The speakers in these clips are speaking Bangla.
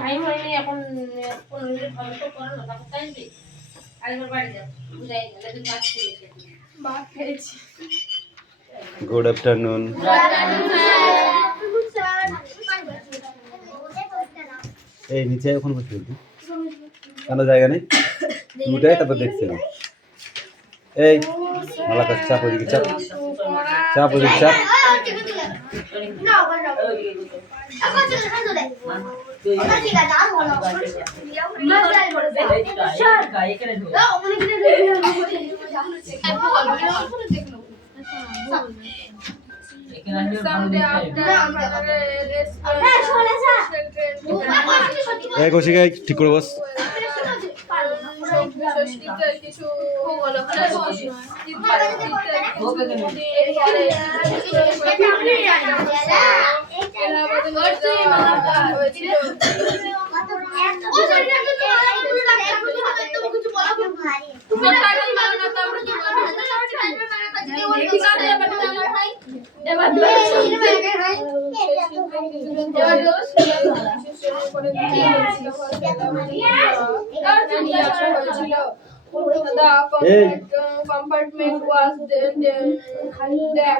টাইম হয়নি এখন 15 মিনিট ফটো করো না তারপর টাইম দিই আরেকবার বাড়ি যাও বুঝাই গেলে তুমি ভাত খেয়েছি ভাত খেয়েছি গুড আফটারনুন এই নিচে এখন বসে বলছি কেন জায়গা নেই উঠে তারপর দেখছি না এই মালা কাছে চাপ ওদিকে চাপ চাপ ওদিকে চাপ কৌশিকা ঠিক করে বস কিছু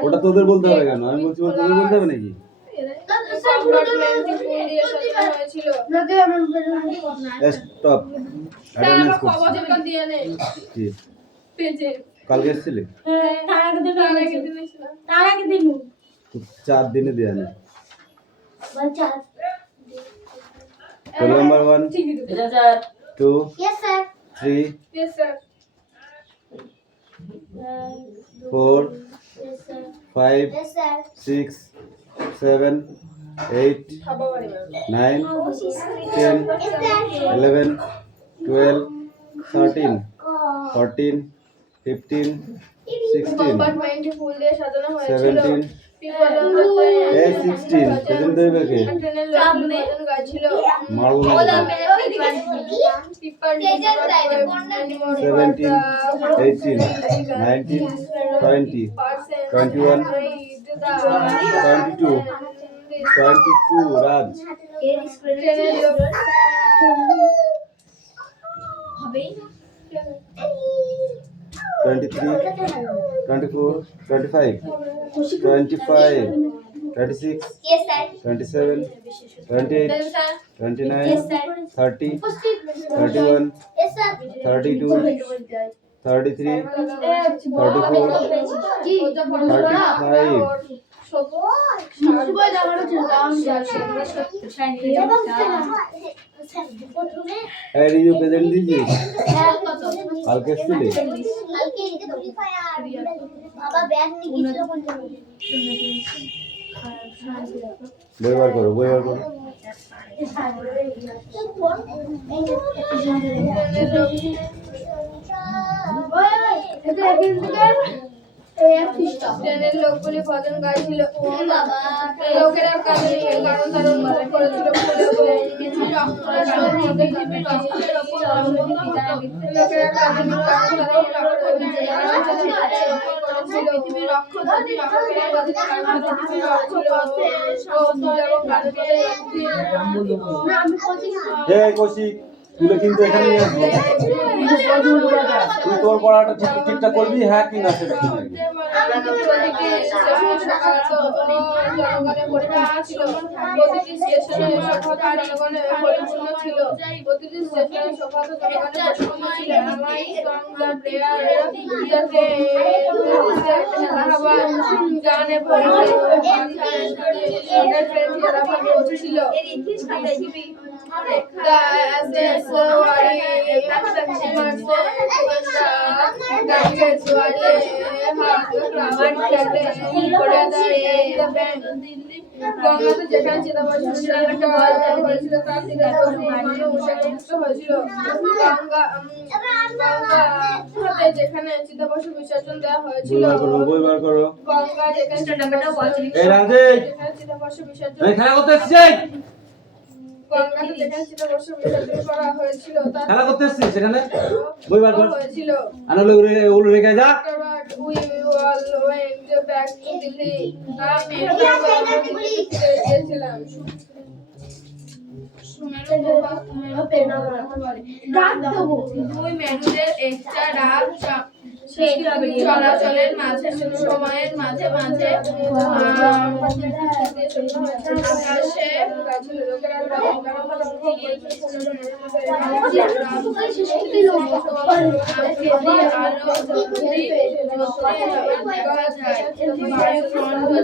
ওটা তোদের বলতে হবে কেন আমি বলছি তোদের বলতে হবে নাকি স্টপ কালকে এসেছিলি তার আগে দিন 4 দিনে দেয়া নেই roll number 1 2 yes sir 3 yes sir 4 yes sir 5 yes sir 6 7 8 9 10 11 12 13 14 15 16 compartment ফুল দিয়ে সাজানো হয়েছিল 17 এই 16 সেদিন দেবে কে মারবো না 17 18 19 20 21 22 22 রাজ হবে 23 24 25 26 yes sir 27 28 yes sir 29 yes sir 30 31 yes sir 32 33 34 এই রিজু প্রেজেন্ট দিছিস কালকে এসেছিলি বই বার করো ট্রেনের লোকগুলি ভজন গাইছিল লোকেরা কাজে কারণ তারা মনে করেছিল লোকেরা কাজে কৌশিক তুলে কিন্তু এখানে নিয়ে আসবো তুই তোর পড়াটা ঠিকঠাক করবি হ্যাঁ কি না সেটা যেখানে চিতাবাসু বিসর্জন দেওয়া হয়েছিল গঙ্গা যেখানে চিতাবাসু বিসর্জন গঙ্গাতে যেখানে চিতাবাসু বিসর্জন করা হয়েছিল খেলা করতে এসেছিস সেখানে বই বার কর হয়েছিল আনালো ওগুলো রেখে যা we all went back to Delhi. সুমেরু প্রভাব মেরু বলে। দুই মেরুদের একটা রাত চলাচলের মাঝে সময়ের মাঝে মাঝে আকাশে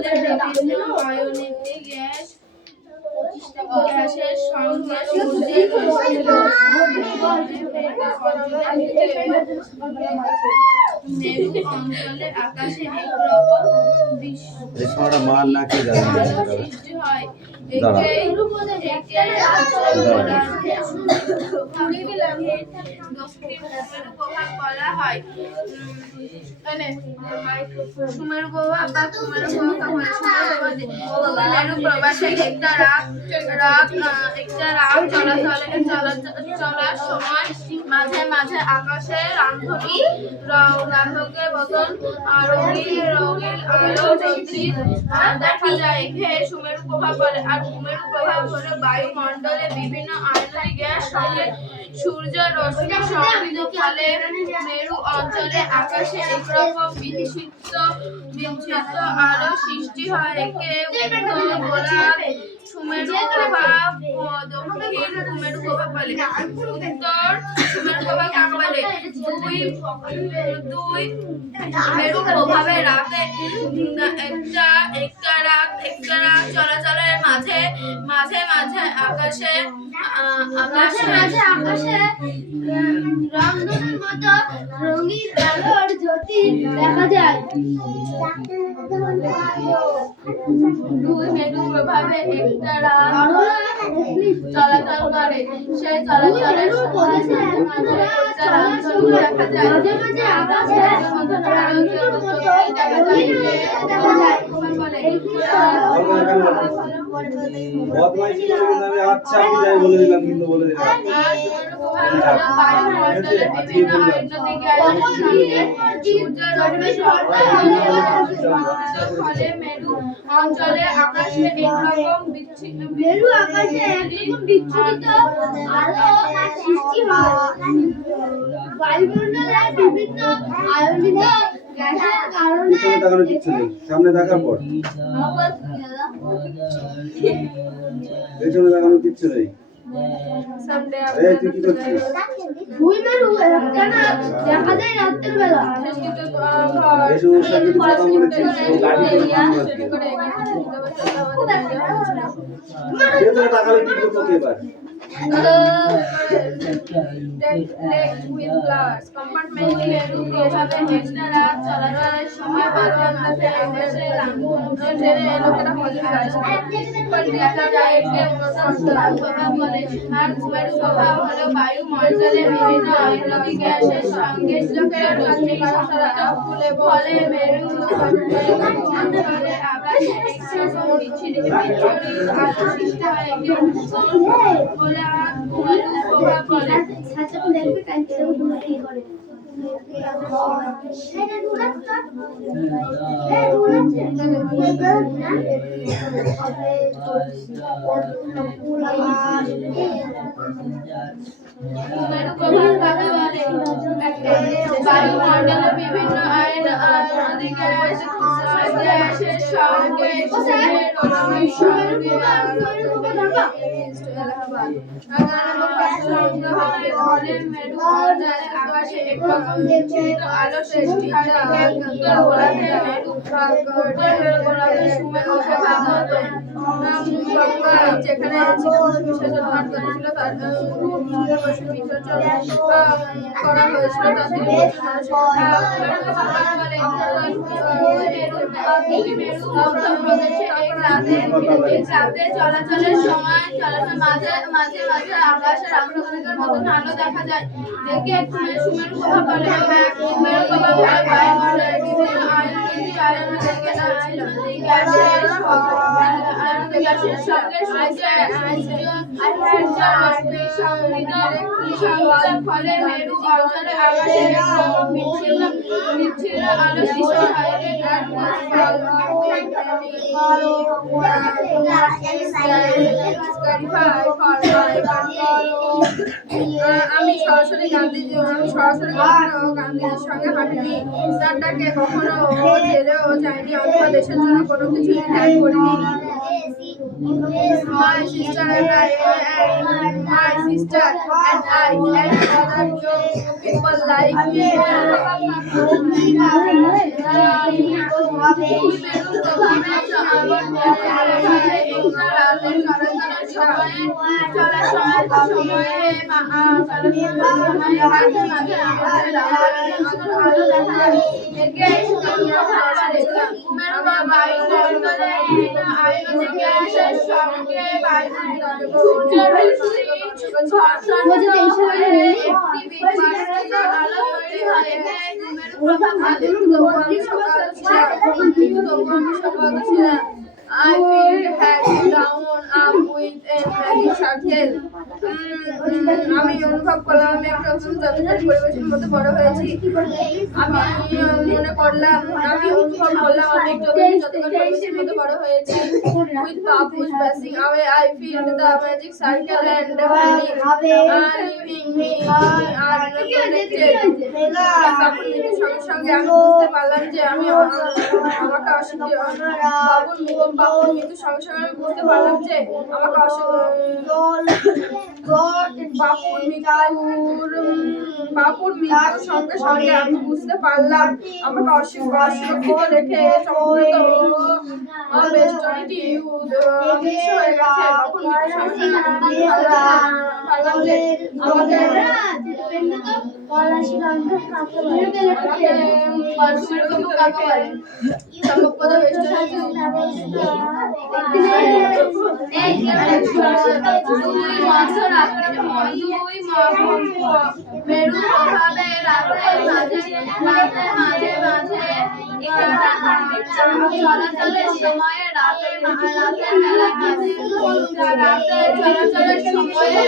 বায়ুমণ্ডলের বিভিন্ন আয়নিক গ্যাসের সঙ্গে মেরু অঞ্চলে আকাশে একরকম মার না কি সৃষ্টি হয়। বলা হয় সুমেরু প্রভাব বা সুমেরু প্রবাসে একটা রাত চলার সময় মাঝে মাঝে আকাশে রান্ধকের মতন রঙিন আলো দেখা যায়। একে সুমেরু প্রভাব বলে। আর কুমেরু প্রভাব হলো বায়ুমণ্ডলে বিভিন্ন আয়নিক গ্যাস সঙ্গে সূর্য রশ্মি সংযুক্ত ফলে মেরু অঞ্চলে আকাশে একরকম বিচিত্র আলো সৃষ্টি হয়। একে গোলাপ সুমেরু প্রভাব, দক্ষিণ কুমেরু প্রভাব বলে। উত্তর সুমেরু প্রভাব কাকে বলে? দুই মেরু প্রভাবে রাতে একটা রাত চলাচলের মাঝে মাঝে আকাশে রংধনুর মতো রঙিন আলোর জ্যোতি দেখা যায়। দুই মেরু প্রভাবে একটা রাত চলাচল করে। সেই চলাচলের প্রদেশে রংধনু দেখা যায়। মাঝে মাঝে আকাশে রংধনুর মতো দেখা যায়। বলে বদমাইশি করে কিন্তু আমি আচ্ছা আমি যাই বলে দিলাম, কিন্তু বলে দিলাম অঞ্চলে আকাশে একরকম মেরু আকাশে একরকম বিচ্ছুরিত আলো সৃষ্টি হয়। বায়ুমণ্ডলে বিভিন্ন আয়নিক গ্যাসের কারণে পিছনে তাকানো কিচ্ছু নেই, সামনে তাকার পর পেছনে তাকানো কিচ্ছু নেই। এই তুই কি করছিস? দুই মেরু একটানা দেখা যায় রাতের বেলা। এই সমস্যা কিন্তু কথা বলেছিস, ও গাড়ি করে পেছনে তাকালে কি করতে হবে এবার? চলাচলের সময় বায়ুমণ্ডলে বিভিন্ন আয়নিক গ্যাসের সঙ্গে ফলে মেরু অঞ্চলে আকাশে একরকম বিচ্ছিন্ন আলো সৃষ্টি হয়। বলে আর কুমেরু প্রভাব বলে। বায়ুমণ্ডলে বিভিন্ন আয়নিক গ্যাসের সঙ্গে মেরু অঞ্চলে আকাশে একরকম বিচ্ছিন্ন আলো সৃষ্টি হয়। যেখানে বিসর্জন করেছিল তার করা হয়েছিল রাতে চলাচলের সময় মাঝে মাঝে আকাশের রংধনুর মতন আলো দেখা যায়। একে সুমেরু প্রভাব বলে। সুমেরু প্রভাব হয় বায়ুমণ্ডলের বিভিন্ন আয়নিক গ্যাসের সঙ্গে সংবিধানের একটি সংবাদ ফলে মেরু অঞ্চলে আকাশের বিচ্ছিন্ন আলো সৃষ্টি হয়। আমি সরাসরি কখনো গান্ধীজির সঙ্গে হাঁটিনি, তার ডাকে কখনো জেলেও যাইনি অথবা দেশের জন্য কোনো কিছুই ত্যাগ করিনি। My sister and I and other young people like me. I feel head down up with a magic circle. আমি অনুভব করলাম আমি একটা অত্যন্ত জাদুকরী পরিবেশের মধ্যে বড় হয়েছি। আমি অনুভব করলাম আমি একটা জাদুকরী পরিবেশের মধ্যে বড় হয়েছি। With Babu's blessing away, I feel the magic circle and leaving me unprotected. বাবুর মৃত্যুর সঙ্গে সঙ্গে আমি বুঝতে পারলাম যে আমি আমাকে বাবুর মৃত্যুর সঙ্গে সঙ্গে আমি বুঝতে পারলাম যে আমাকে বাবুর মৃত্যুর সঙ্গে সঙ্গে আমি বুঝতে পারলাম আমাকে অসুরক্ষিত রেখে সমগ্র বেষ্টনীটি অদৃশ্য হয়ে গেছে। বাবুর মৃত্যুর সঙ্গে সঙ্গে আমি বুঝতে পারলাম যে আমাকে মেরু প্রভাবে রাতের মাঝে চলাচলের সময়ে রাতের সময়ে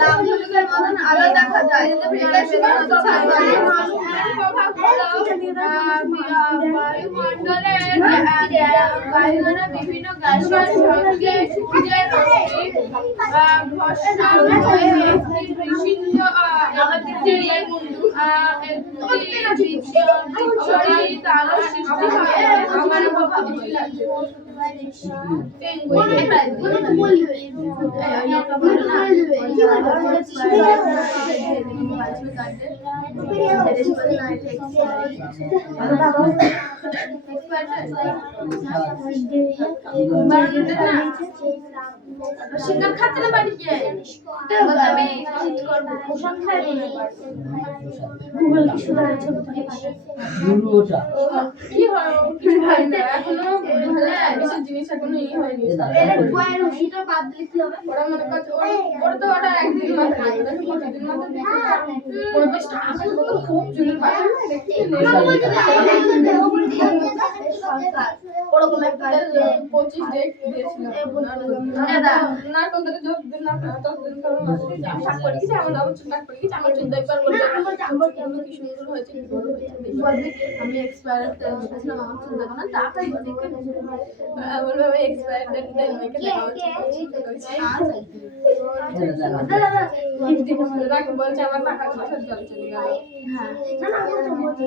রামধনুকের মতন আলো দেখা যায়। বায়ুমণ্ডলের বিভিন্ন গ্যাসের সঙ্গে সূর্যের রশ্মি ঘর্ষণ হয়ে একটি বিশিষ্ট তারা সৃষ্টি হয়। আমার প্রভাব লাগছে শিকার খাতে না বাড়ি গিয়ে আমি চিট করব পোষণ খাই গুগল কিছু আছে কি হয় কিছু হয় না এখনো ভালো কিছু জিনিস এখনো হয়নি এর বয়ের রশিটা বাদ দিতে হবে ওরা মনে করছে ওর তো ওটা একদিন মাত্র ওটা প্রতিদিন মাত্র দেখতে ওর বেশ টাকা কত খুব জুলের বাইরে দেখতে ওরকম একটা 25 ডেট দিয়েছিলাম না তোদের যোগ দিন না তোদের কারণ আমি শাক করে কি আমার দাও চুনাক করে কি আমার চুন একবার বলতে আমার কি সুন্দর হয়েছে কি বড় হয়েছে আমি এক্সপায়ার দেখেছিলাম আমার চুন দেখো না তাড়াতাড়ি দেখে বলবো আমি এক্সপায়ার ডেট মেকে দেখা হচ্ছে বলছে আমার টাকা পয়সা জল চলে গেল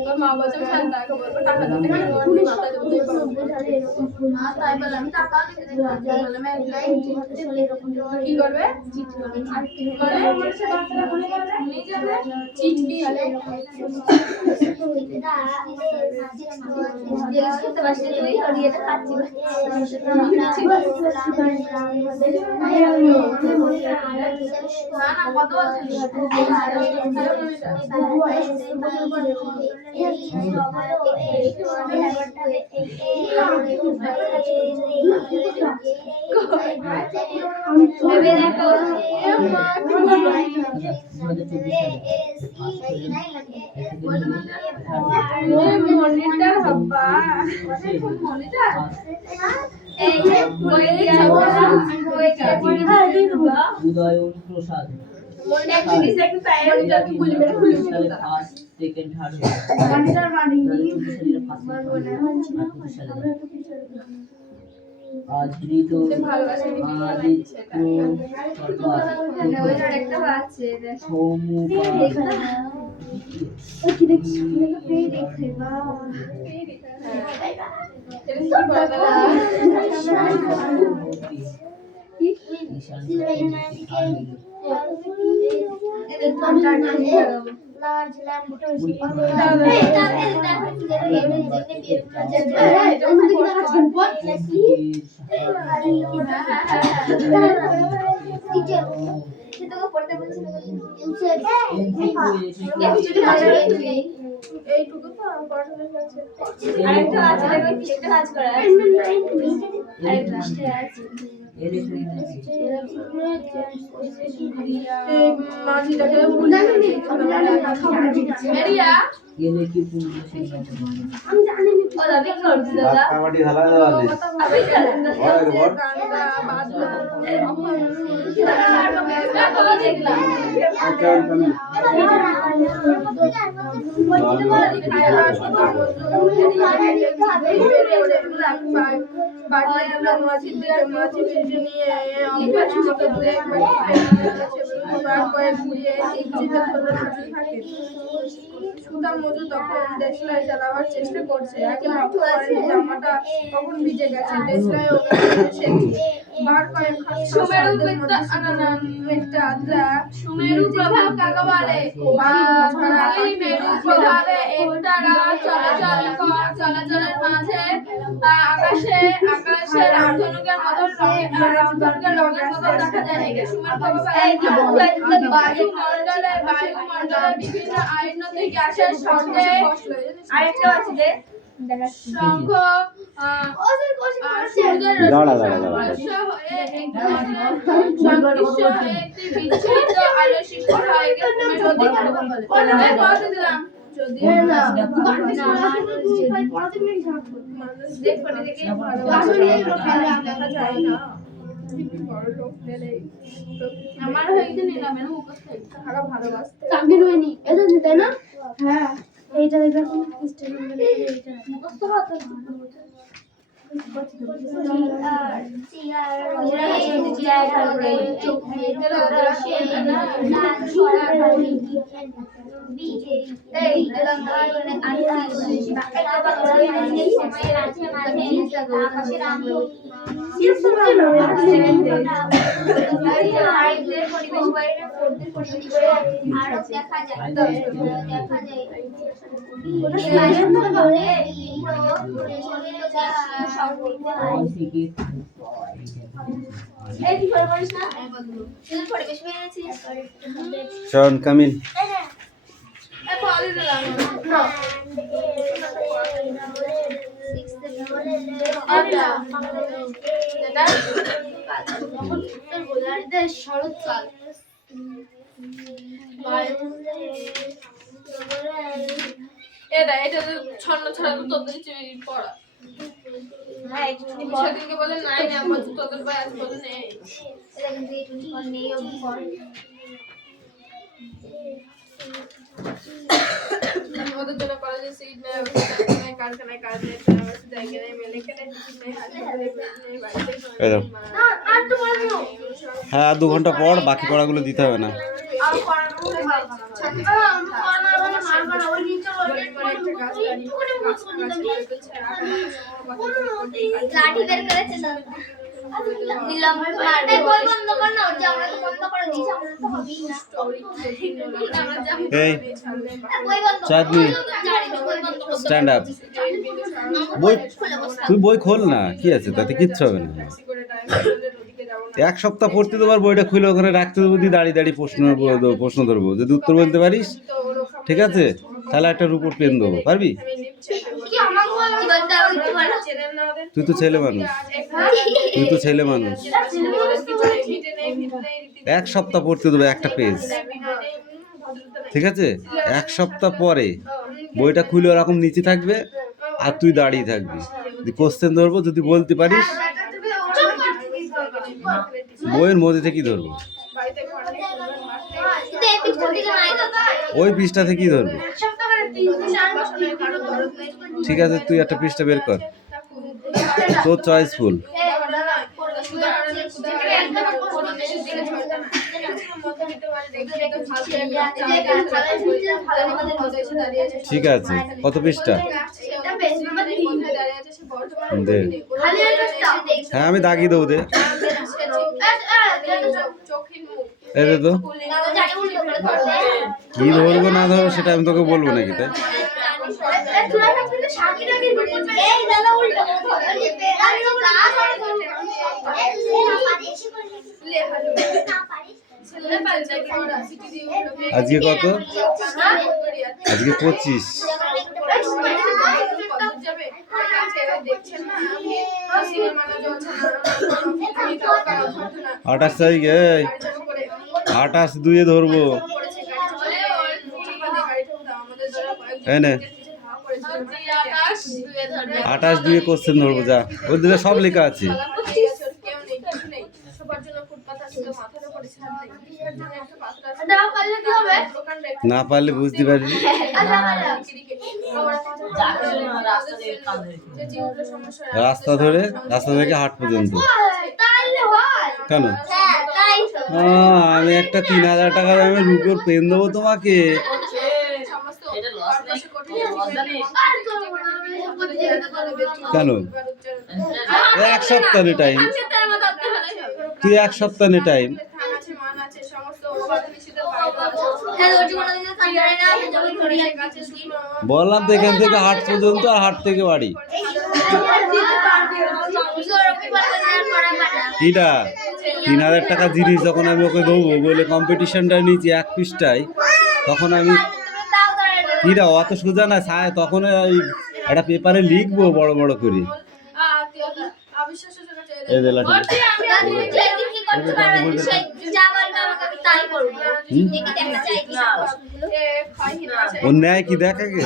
তোর মা বলছে আমি শান্তা বলবো টাকা দিতে মাথায় দেবো তাই বলে আমি টাকা কি করবে চিট করবে চিট কি মনিটর হবা মনিটর উদয়ন প্রসাদ ফার্স্ট সেকেন্ড থার্ড আদৃত আদিত্য এইটুকু তো পড়াশোনা করছে মাঝিটাকে গেলে কি কাবাডি খেলা দেওয়ালে সুদা মজু তখন দেশলাই চালাবার চেষ্টা করছে একে লক্ষ্য করেন জামাটা কখন ভিজে গেছে দেশলাই বার কয়েক সুমেরু একটা আদ্রা সুমেরু প্রভাব কাকে বলে মেরু প্রভাবে একটা চলাচলের মাঝে আকাশের রামধনুকের মতন রঙের মতন দেখা যায় বায়ুমণ্ডলে বিভিন্ন আয়নতে গ্যাসের সঙ্গে আরেকটা আছে যে শঙ্খ একটি বিচ্ছিন্ন আলো সৃষ্টি হয় আমার হইতে নিলাম ভালোবাসতে চাকরি হয়নি এটা দিতে না হ্যাঁ এইটা দেখবে মুখস্থ হতো শোন কামিল শরৎকাল এটা ছন্ন ছাড়া তো তোদের পড়া হ্যাঁ সেদিনকে বলে নাই না বলছে তোদের ভাই আজ বলে নেই ওদের জন্য কলেজে সিট নেই কারখানায় কাজ নেই জায়গা নেই মেলে কেটে হ্যাঁ 2 ঘন্টা পর বাকি পড়াগুলো দিতে হবে না চাঁদনি স্ট্যান্ড আপ বই তুই বই খোল না কি আছে তাতে কিচ্ছু হবে না 1 সপ্তাহ পড়তে দেবার বইটা খুলে ওখানে রাখতে দেবো দিয়ে দাঁড়িয়ে দাঁড়িয়ে প্রশ্ন ধরবো যদি উত্তর বলতে পারিস ঠিক আছে তাহলে একটা রুপোর পেন দেবো পারবি তুই তো ছেলে মানুষ 1 সপ্তাহ পড়তে দেবো একটা পেজ ঠিক আছে 1 সপ্তাহ পরে বইটা খুলে ওরকম নিচে থাকবে আর তুই দাঁড়িয়ে থাকবি কোশ্চেন ধরবো যদি বলতে পারিস বইয়ের মধ্যে কি ধরবো? বাড়িতে ঘর নেই, সুন্দর মাঠ নেই। ওই পৃষ্ঠাতে কি ধরবো? বাসনের কারো দরদ নেই। ঠিক আছে, তুই একটা পৃষ্ঠা বের কর, তোর চয়েসফুল। ঠিক আছে, কত পৃষ্ঠা? দে। হ্যাঁ, আমি দাগিয়ে দেবো, দে। এই দে তো, কি ধরবো না ধরবো সেটা আমি তোকে বলবো নাকি? তাই আজকে কত? আজকে 25। আঠাশ তারিখে 28/2 ধরবো। এনে 28/2 কোশ্চেন ধরবো, যা ওর দিকে সব লেখা আছে। না পারলে বুঝতে পারবি। রাস্তা ধরে, রাস্তা থেকে হাট পর্যন্ত। কেন? আমি একটা 3000 টাকা দামের রুপোর পেন দেবো তোমাকে। কেন? এক সপ্তাহ টাইম, তুই এক সপ্তাহ টাইম। বললাম তো এখান থেকে হাট পর্যন্ত, আর হাট থেকে বাড়ি। কিটা 3000 টাকা জিনিস যখন আমি ওকে দেবো বলে কম্পিটিশনটা নিয়েছি এক পৃষ্ঠায়, তখন আমি কিটা অত সোজা না, তখন ওই একটা পেপারে লিখবো বড় বড় করে। এই বেলাটা ওর ন্যায় কি দেখা গে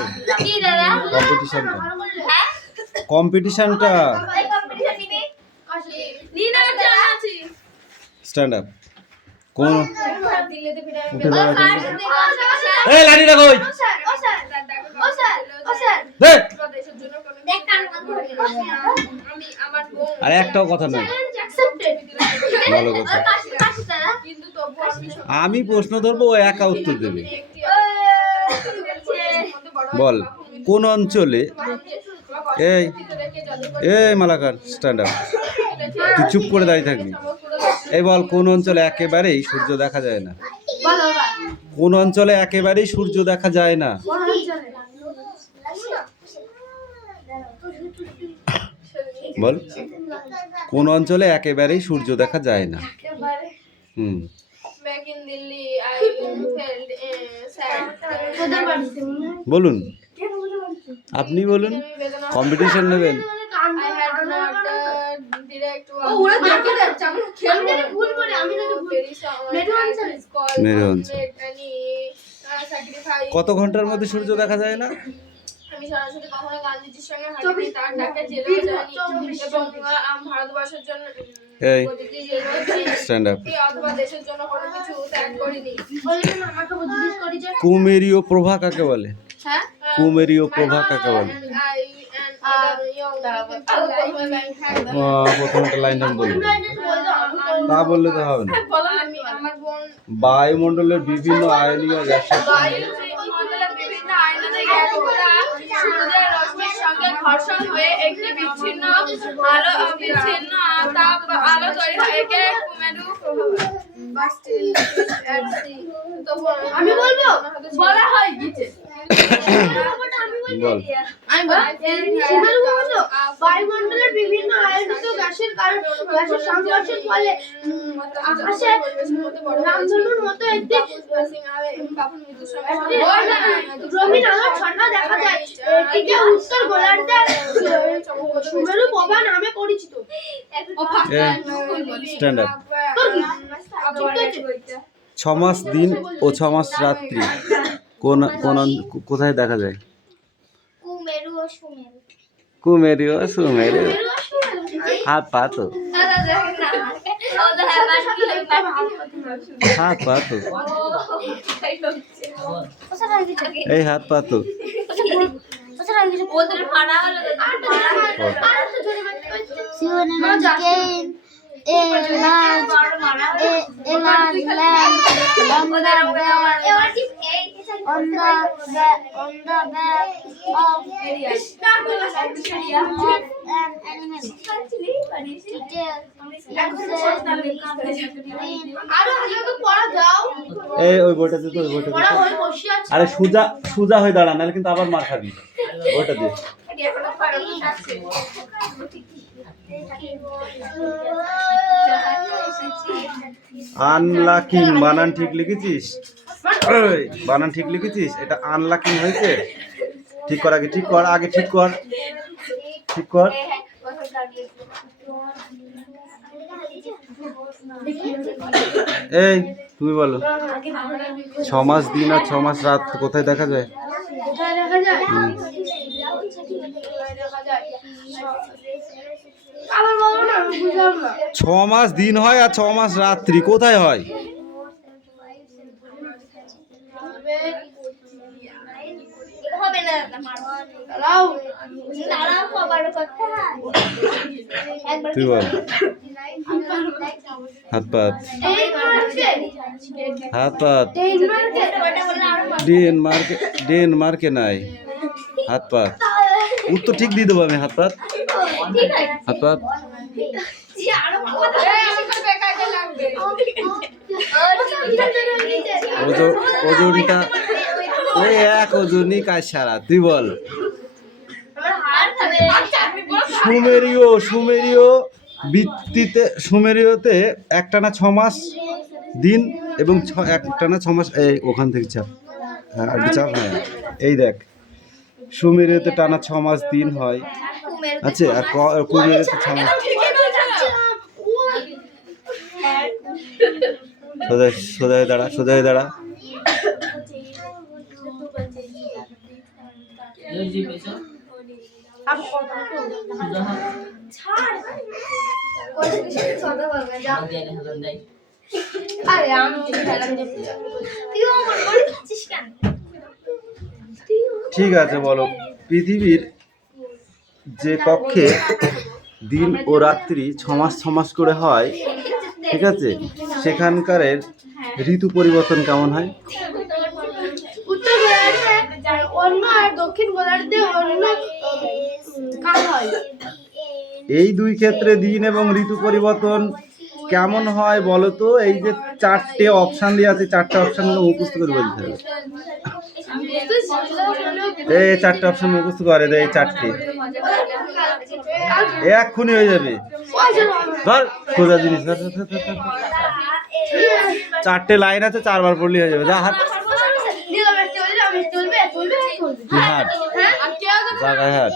কম্পিটিশনটা স্ট্যান্ড আপ কোন এই লাঠিটা কই দেখ। আরে একটাও কথা নয়, ভালো কথা। আমি প্রশ্ন ধরবো, ও একা উত্তর দেবে। বল কোন অঞ্চলে, এই এই মালাকার স্ট্যান্ড আপ, তুই চুপ করে দাঁড়িয়ে থাকবি। এই বল কোন অঞ্চলে একেবারেই সূর্য দেখা যায় না? কোন অঞ্চলে একেবারেই সূর্য দেখা যায় না? বল কোন অঞ্চলে একেবারেই সূর্য দেখা যায় না? বলুন, আপনি বলুন, কম্পিটিশন নেবেন। কত ঘন্টার মধ্যে সূর্য দেখা যায় না? আমি সরাসরি কখনো গান্ধীজির সঙ্গে হাঁটিনি, তার ডাকে জেলেও যাইনি এবং ভারতবর্ষের জন্য স্ট্যান্ড আপ অথবা দেশের জন্য কোনো কিছু ত্যাগ করিনি। কুমেরীয় প্রভা কাকে বলে? কুমেরীয় প্রভা কাকে বলে? প্রথম একটা লাইন নাম বলবো, তা বললে তো হবে না। বায়ুমণ্ডলের বিভিন্ন আয়নীয় গ্যাসের সূর্যের রশ্মির সঙ্গে ঘর্ষণ হয়ে একটি বিচ্ছিন্ন তাপ আলো তৈরি হয়, একে কুমেরু প্রভাব। আমি বলবো, বলা হয় গীতে। বায়ুমণ্ডলের বিভিন্ন আয়নিত গ্যাসের কারণে গ্যাসের সংঘর্ষের ফলে আকাশে রামধনুর মতো একটি রঙিন আলোর ছটা দেখা যায়। এটিকে উত্তর গোলার্ধে সুমেরু প্রভা নামে পরিচিত। স্ট্যান্ড আপ 6 মাস দিন ও 6 মাস রাত্রি কোথায় দেখা যায়? কুমেরু ও সুমেরু হাত পা তো হাত পা তো এই হাত পা তো ওদের ভাড়া হলো on the back of an animal. এই ওই বইটাতে তো ওই বইটাতে আরে সুজা সুজা হয়ে দাঁড়া নাহলে কিন্তু আবার মার খাবি ওইটা দে আনলাকিং বানান ঠিক লিখেছিস এই বানান ঠিক লিখেছিস এটা আনলাকিং হয়েছে ঠিক কর আগে ঠিক কর আগে ঠিক কর ঠিক কর এই তুমি বলো 6 মাস দিন আর 6 মাস রাত কোথায় দেখা যায় 6 মাস দিন হয় আর 6 মাস রাত্রি কোথায় হয় তুই বল হাত পাত হাত পাত ডেনমার্কে নাই হাত পাত উত্তর ঠিক দিয়ে দেবো আমি হাত পাত হাত পাত ওজনটা ওই এক ওজনই কাজ সারা তুই বল সুমেরীয় ভিত্তিতে সুমেরীয়তে একটানা 6 মাস দিন এবং একটানা 6 মাস এই ওখান থেকে চাপ হ্যাঁ একটু চাপ হ্যাঁ এই দেখ সুমেরীয়তে টানা 6 মাস দিন হয় আচ্ছা আর কুমেরীয়তে 6 মাস সোজায় দাঁড়া ঠিক আছে বলো পৃথিবীর যে কক্ষে দিন ও রাত্রি 6 মাস করে হয় ঠিক আছে সেখানকার ঋতু পরিবর্তন কেমন হয় উত্তর গোলার্ধে অন্য আর দক্ষিণ গোলার্ধে অন্য কাল হয় এই দুই ক্ষেত্রে দিন এবং ঋতু পরিবর্তন কেমন হয় বলো তো এই যে 4টে অপশন দিয়ে আছে 4টে অপশন মুখস্থ করে বলতে হবে এই 4টে অপশন মুখস্থ করে দে এই 4টে এক্ষুনি হয়ে যাবে ধর সোজা জিনিস 4টে লাইন আছে 4 বার পড়লে হয়ে যাবে যা হাত হাত জায়গায় হাত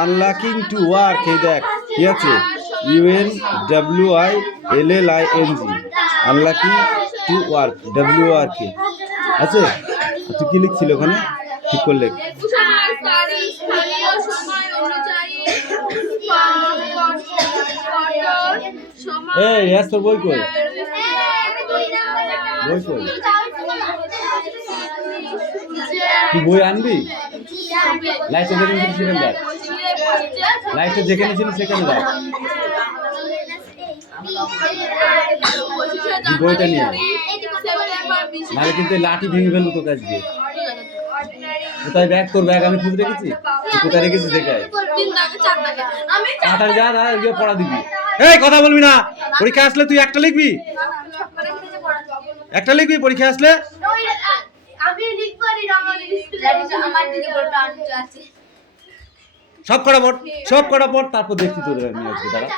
আনলাকিং টু ওয়ার্ক এই দেখ কি আছে UNWILLING আনলাকিং টু ওয়ার্ক WRK আছে তুই কি লিখছিল ওখানে ঠিক করলে এই এস তোর বই কই তুই বই আনবি লাইটটা যেখানে ছিল সেখানে দেখ লাইটটা যেখানে ছিল সেখানে দেখ বইটা নিয়ে নাহলে কিন্তু লাঠি ভেঙে ফেলবো তোর কাছ দিয়ে কোথায় ব্যাগ তোর ব্যাগ আমি খুঁজে রেখেছি তুই কোথায় রেখেছিস দেখায় তাড়াতাড়ি যা গিয়ে পড়া দিবি এই কথা বলবি না পরীক্ষা আসলে তুই একটা লিখবি পরীক্ষা আসলে সব কটা পড় তারপর দেখছি তোদের আমি আজকে দাঁড়া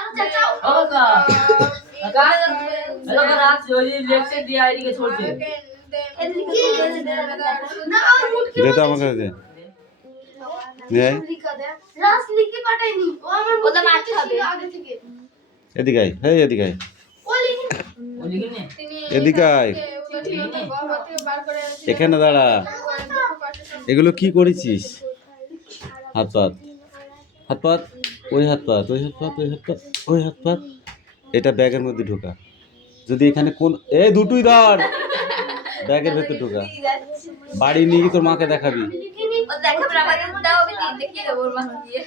দে তো আমার কাছে এদিকে আয় ও লিখে নে। তিনি এদিকে আয়। উলটিয়ে গহ্বর থেকে বার করে এনেছিলেন। এখানে দাঁড়া। এগুলো কি করেছিস? হাত পাত, হাত পাত, ওই হাত পাত, ওই হাত পাত, ওই হাত পাত, ওই হাত পাত। এটা ব্যাগের মধ্যে ঢোকা। যদি এখানে কোন দুটোই ধর, ব্যাগের ভেতর ঢোকা। বাড়ি নিয়ে গিয়ে তোর মাকে দেখাবি। দেখাবেন আমাকে দাও, আমি দেখিয়ে দেবো ওর মাথা দিয়ে।